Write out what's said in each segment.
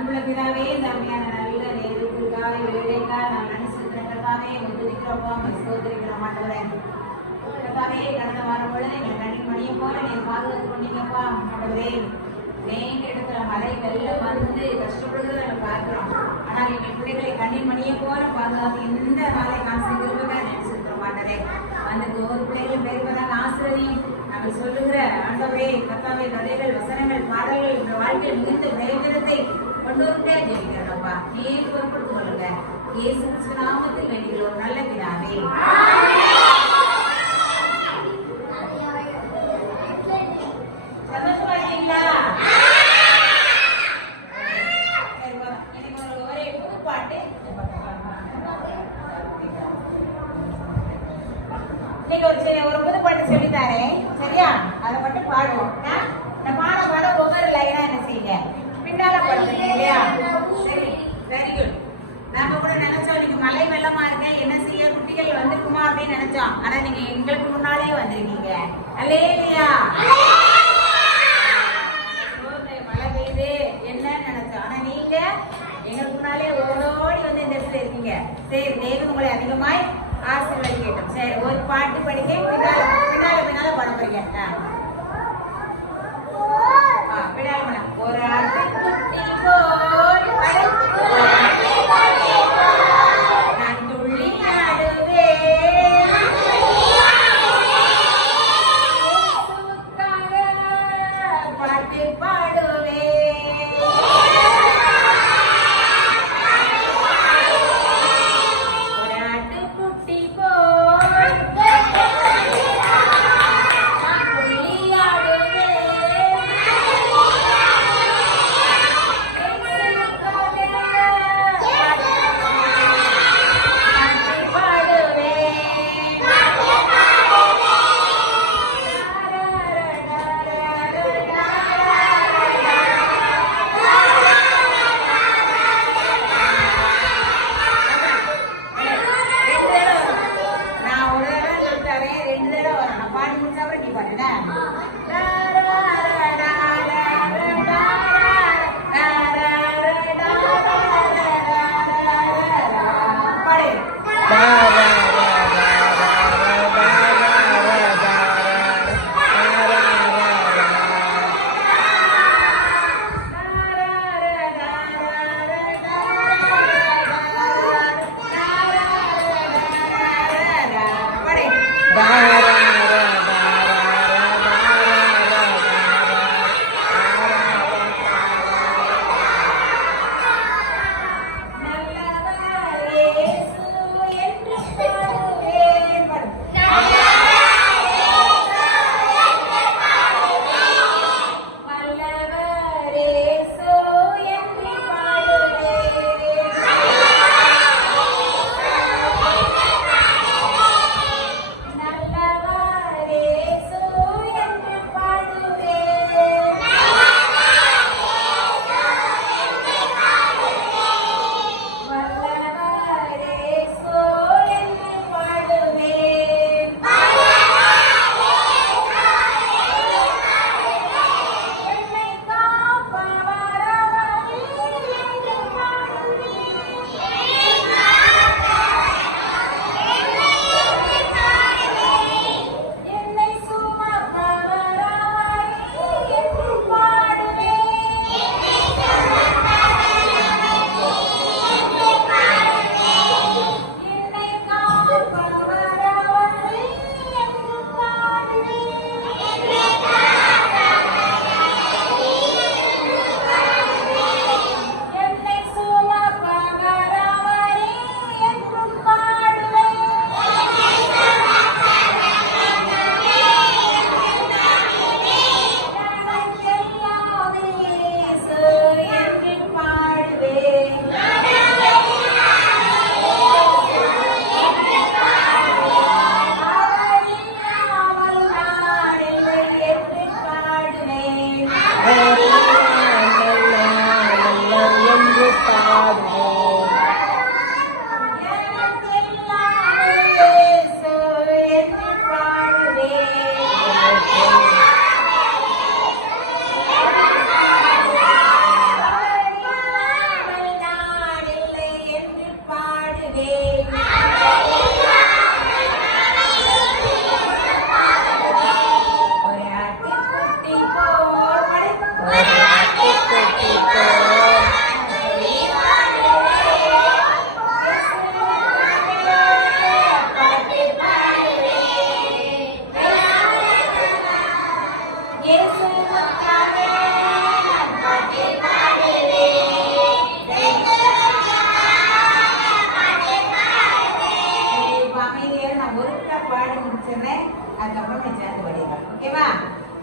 அன்புள்ள பிதாவே, இந்த அருமையான நல்ல நேரத்திற்காக வேலைக்காக நான் நினைச்சிருக்கிறேன். முதிரிக்கிறோமா சோதரிக்கிறோம் ஆண்டவரே. கர்த்தாவே, கடந்த வாரம் பொழுது எங்களை கண்ணி மணியை போல நீங்க பாதுகாத்து கொண்டீங்கப்பா ஆண்டவரே. வேங்க இடத்துல மழை வெள்ளம் வந்து கஷ்டப்படுறத நம்ம பார்க்கிறோம். ஆனால் எங்கள் பிள்ளைகளை கண்ணி மணியை போல பாதுகாத்து இந்த நாளை காசுகிறதுக்காக நினைச்சிருக்கிறோம் ஆண்டவரே. அந்த ஒரு பிள்ளைகளும் பெருப்பதாக ஆசிரியம் நாங்கள் சொல்லுகிற ஆண்டவரே கர்த்தாவே, கதைகள் வசனங்கள் பாடல்கள் இந்த வாழ்க்கையில் மிகுந்த பிரயோஜனத்தை கொண்டு வந்து ஜெயிக்கிறோம்ப்பா. நீங்க பொறுப்படுத்திக் கொள்ளுங்க. இயேசு கிறிஸ்து நாமத்தில் வேண்டிக்கிறோம் நல்ல பிதாவே. சந்தோஷமா இருக்கீங்களா? எனக்கு ஒரே புதுப்பாட்டு இன்னைக்கு ஒரு புதுப்பாட்டு சொல்லித்தாரேன். சரியா? அதை மட்டும் பாடுவோம். இந்த பாட ஒவ்வொரு லைனா என்ன செய்யுங்க, பின்னால படுத்துங்க. இல்லையா? சரி, வெரி குட். நாம கூட நினைச்சோம் நீங்க மழை வெள்ளமா இருக்க என்ன செய்ய குட்டிகள் வந்துருக்குமா அப்படின்னு நினைச்சோம். ஆனா நீங்க எங்களுக்கு முன்னாலே வந்திருக்கீங்க. அல்லேலூயா. மழை பெய்யுது என்னன்னு நினைச்சோம். ஆனா நீங்க எங்களுக்கு முன்னாலே ஓடோடி வந்து இந்த இடத்துல இருக்கீங்க. சரி, தேவன் உங்களை அதிகமாய் ஆசீர்வதிக்கட்டும். சரி, ஒரு பாட்டு படிக்க பின்னால பாட போறீங்க. ஒரு ஆட்டுக்குட்டி போல் நான் துள்ளி ஆடுவேன், பாட்டு பாடுவேன். ஒரு ஆட்டுக்குட்டி போல் நான் துள்ளி ஆடுவேன்,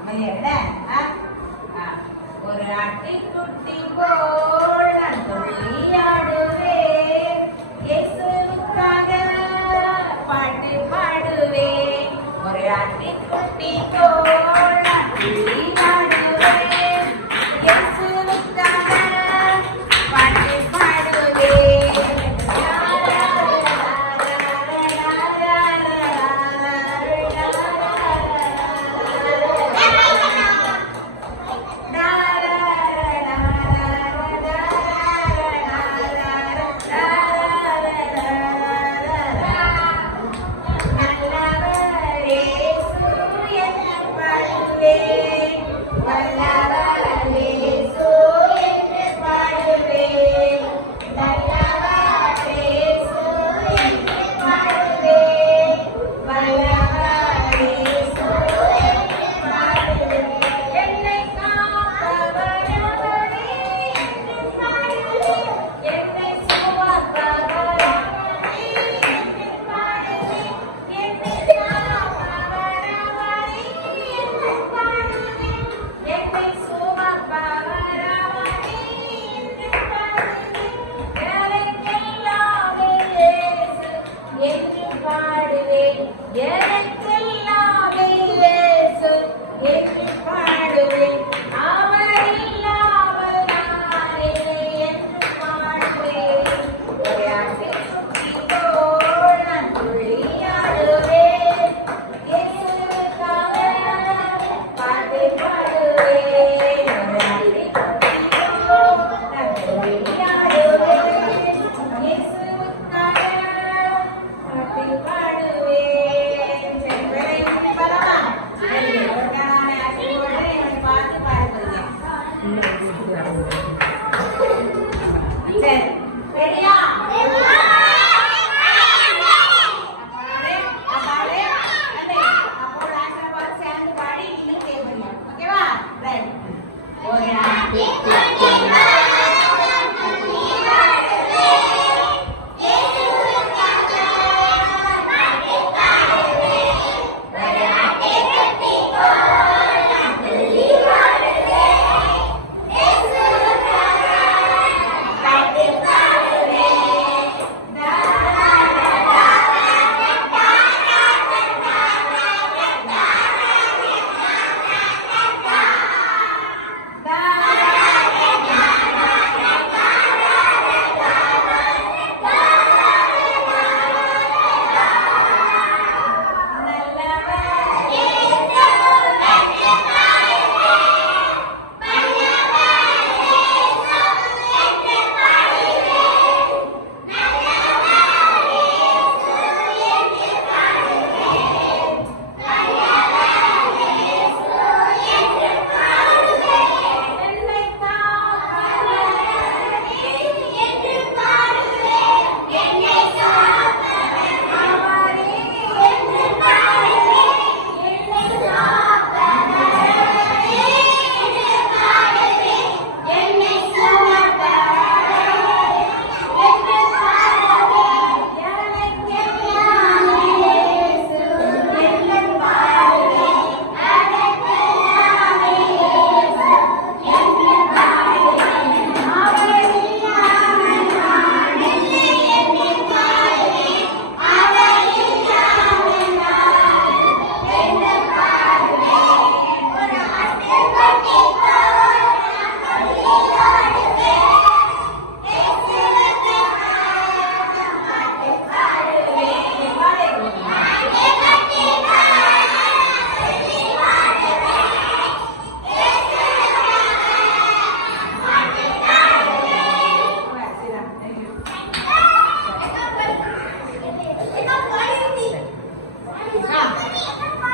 அமைதியா ஒரு ஆட்டுக்குட்டி போல் நான் துள்ளியாடுவேன், இயேசுவுக்காக பாட்டு பாடுவேன். ஒரு ஆட்டுக்குட்டி போல் நான் துள்ளியாடுவேன், இயேசுவுக்காக பாட்டு பாடுவேன்.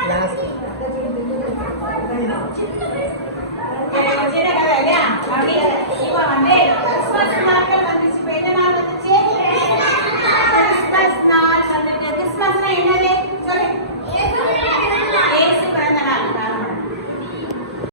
Last.